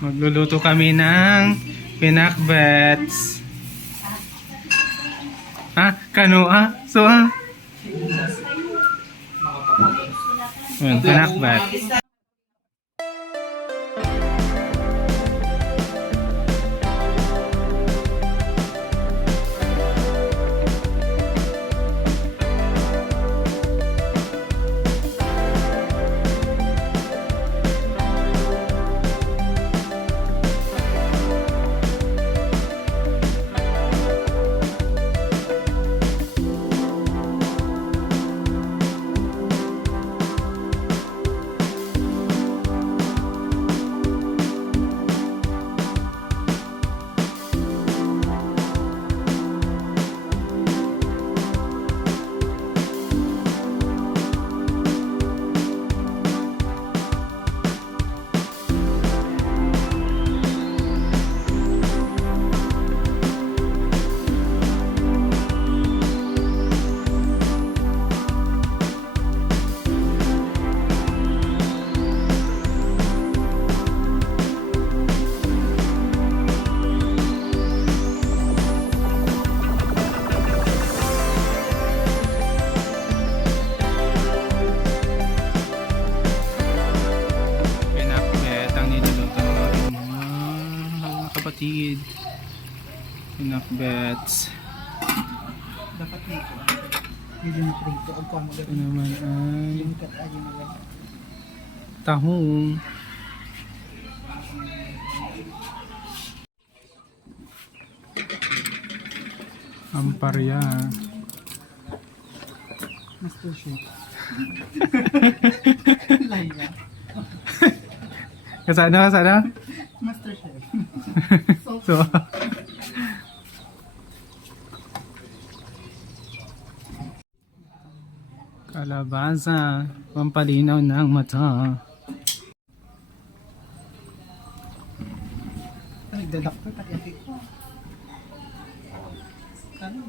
Magluluto kami ng pinakbets. Ha? Kanoa? So pinakbet. Kapatid, pinakbets. Dapat nito. Medyo na prito. Ang kuha mo Ito naman ay yung katayo na lang. tahong. Amparya. Master Chef. Laya. Kasana? Master Chef. So, kalabasa, pampalinaw ng mata. Nagdadaktor pati ang ko. Ano?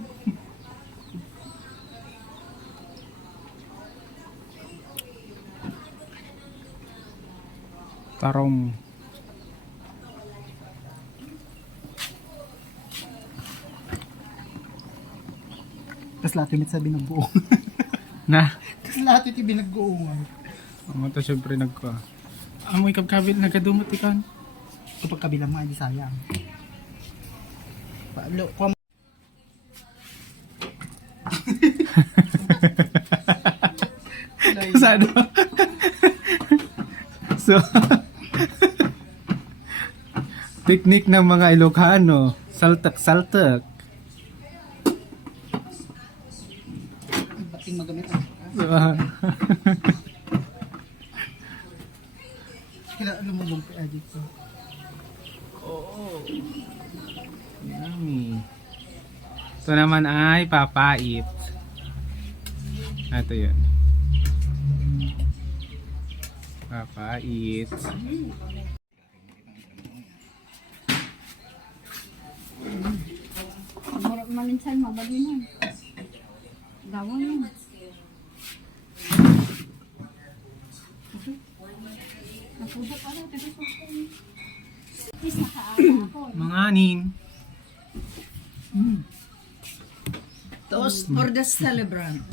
Tarong. Tapos lahat yung sabi ng buong. Na? Tapos lahat yung binag-uungan. Ang ito syempre nagka. Amoy kabkabil, nagkadumot ikan. Kapag kabilang mga di sayang. Paalo, kuha mo. Kasano? So, teknik ng mga Ilocano, saltak-saltak. Bating magamit ang So, kailangan lumubog kay Ajit ko. oo. Yummy. Ito naman ay papait. Ito yun. Papait. Malinsan mo, bagay na. Gawin mo. Napudok ka rin, pero sa akin. Please, nakaala ako. Mga anin. Toast for the celebrant.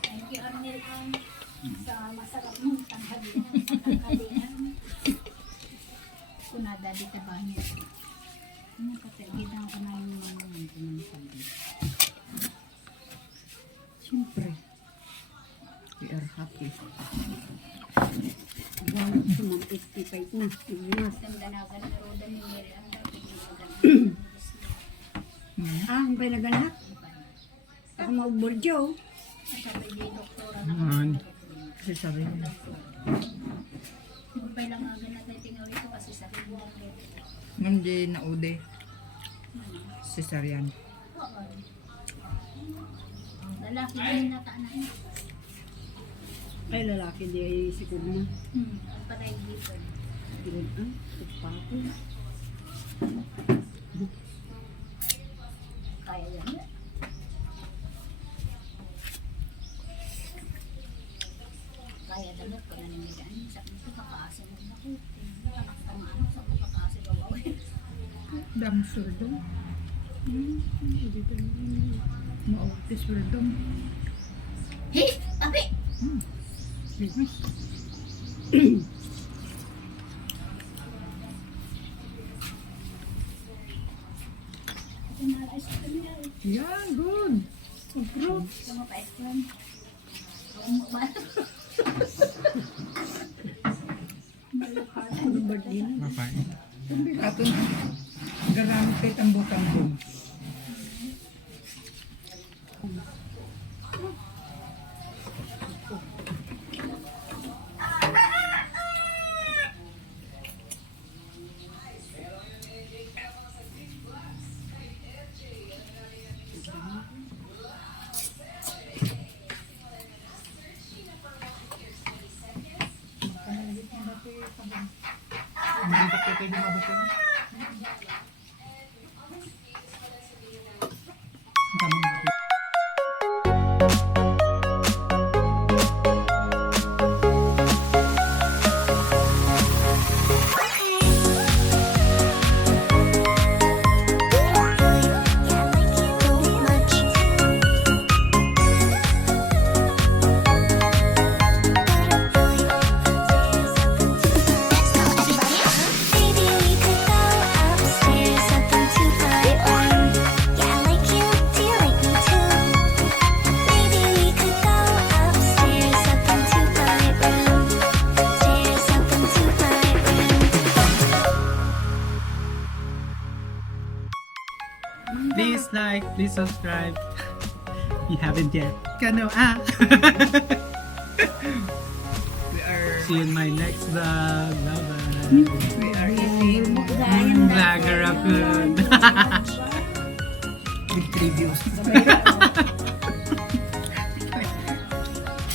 Thank you, Arnel, sa masarap mong tanghalian. Kunada di ka banyo. Ano katagidang ka namin mga mga Siyempre. We are happy. Gano'n sumang 55 na. Mas ganda-ganda na roda ni Mary. Ah, ang ba'y naganap? Ako maubordyo. Sabi ni doktora na Ayan. Kasi sabi niya. magpay lang aga natin tingali ko kasi sabi mo Hindi na ude. Cesarean. lalaki din nataan. Ay, lalaki di ay sikod na. Ang patay dito. Sikod ah, tagpapo. Kaya yan. Kaya dalot ko na nimigan. Sabi ko, kakaasa mo na ko. Dami surdong. Maugti surdong. Hey, papi! Yan, good. Approve. Sama pa ice cream. Ano ba din? Mapait. Hindi ato na. Garamit kay tambok-tambok. Hindi ba pwede mabasa na? Maybe we could go upstairs, something to my room. Yeah, I like you. Do you like me too? Maybe we could go upstairs, something to my room. Stairs, something to my room. Please like, please subscribe. You haven't yet. Kano We are See you in my next vlog. Bye-bye. we are eating Vlogger ako. with previews.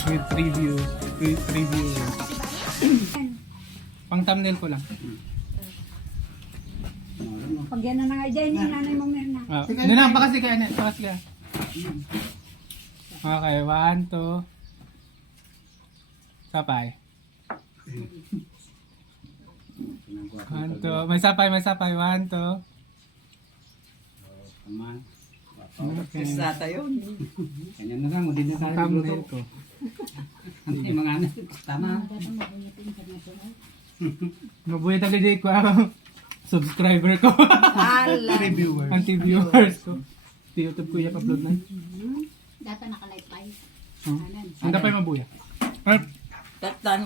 With review. With review. Pang thumbnail ko lang. Pag yan na nga dyan, yung nanay mo meron na. Hindi na, baka sige, Anet. Baka sige. Okay, 1, 2. Sapay. 1, 2. May sapay, may sapay. 1, 2. Okay. Sata yun. Kanya na lang, hindi na tayo Thumbnail magluto. ko. Ano yung mga anak? Tama. Mabuhay talaga ko ang subscriber ko. Reviewer. Anti-viewers ko. Sa YouTube ko yung upload na. Data nakalive pa. Ang dapay mabuya. Tatan